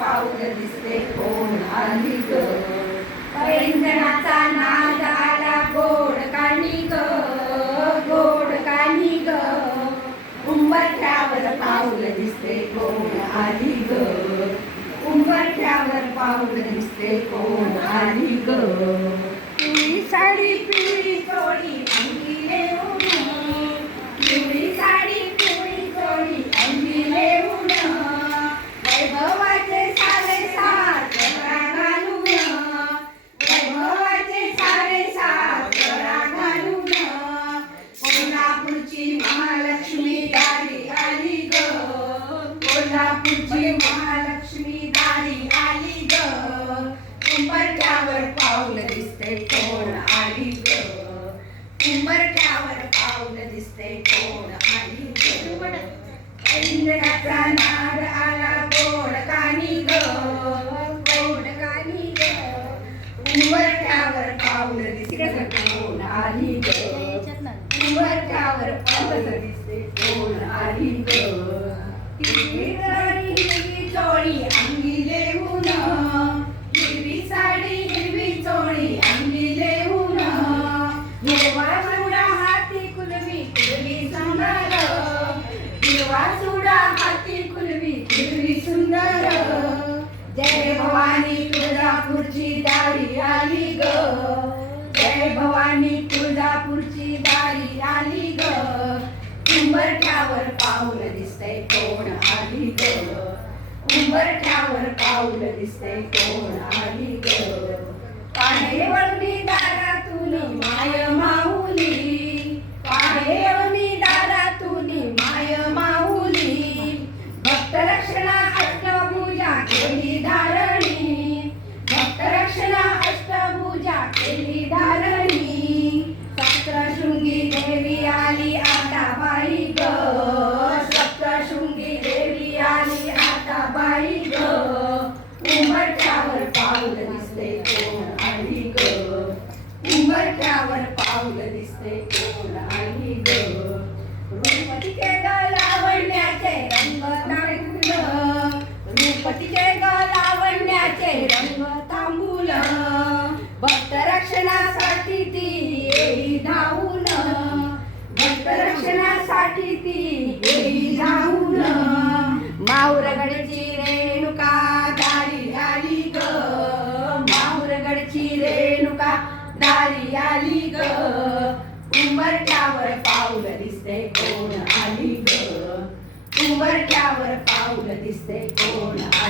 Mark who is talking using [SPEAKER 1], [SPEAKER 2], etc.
[SPEAKER 1] पाऊल दिसते कोण आली ग? पैंजणाचा नाद आला गोड कानी ग? गोड कानी ग? उंबरठ्यावर पाऊल दिसते कोण आली ग? उंबरठ्यावर पाऊल दिसते कोण आली ग? पिवळी साडी पिवळी तुझी महालक्ष्मी दारी आली ग. उंबरठ्यावर पाऊल दिसते कोण आली ग? उंबरठ्यावर पाऊल दिसते कोण आली ग? इंद्राचा नाद आला गोड कानी ग. गोड कानी ग. उंबरठ्यावर पाऊल दिसते कोण आली ग? उंबरठ्यावर पाऊल दिसते कोण आली ग? हिरवी चोळी अंगी लेऊन हिरवी साडी हिरवी चोळी अंगी लेऊन हिरवा चुडा हाती कुलवी कुलवी सुंदर. हिरवा चुडा हाती कुलवी कुलवी सुंदर. जय भवानी तुळजापूरची दारी आली ग. जय भवानी तुळजापूरची दारी आली ग. उंबरठ्यावर पाऊल दिसतंय कोण आली ग? उंबरठ्यावर पाऊल दिसतंय कोण आली ग उमरठ्यावर पाऊल दिसते कोण? आली ग. उमरठ्यावर पाऊल दिसते कोण? आली ग. रूपतीचे ग लावण्याचे रंग तांबूल. रूपतीचे ग लावण्याचे रंग तांबूल. भक्त रक्षणासाठी ती येई धावून. भक्त रक्षणासाठी ती येई धावून. माहुरगडची दारी आली ग. उंबरठ्यावर पाऊल दिसते कोण आली ग? उंबरठ्यावर पाऊल दिसते कोण आली